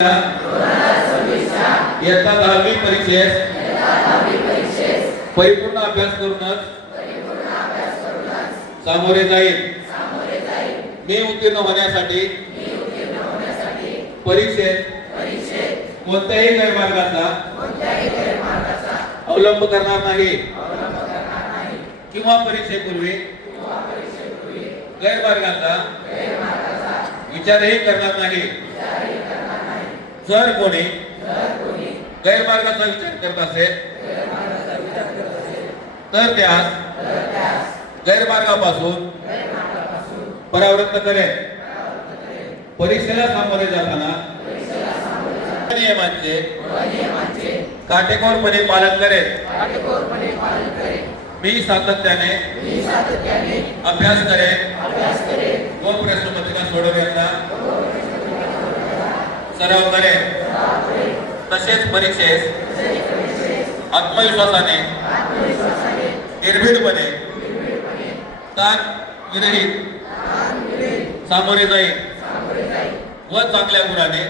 इयत्ता 10वी परीक्षेस परिपूर्ण अभ्यास करूनच सामोरे जाईल। मी उत्तीर्ण होण्यासाठी परीक्षेत कोणत्याही गैरमार्गाचा अवलंब करणार नाही किंवा परीक्षेपूर्वी गैरमार्गाचा विचारही करणार नाही। जर कोणी गैरमार्गाचा विचार करत असेल तर त्यास गैरमार्गापासून परावृत्त करेल। परीक्षेला सामोरे जाताना नियमांचे काटेकोरपणे पालन करेल। मी सातत्याने अभ्यास करेल व प्रश्नपत्रिका सोडवण्याचा सराव करेल। तसेच परीक्षेस आत्मविश्वासाने निर्भीडपणे ताण विरहित सामोरे जाईल व चांगल्या गुणाने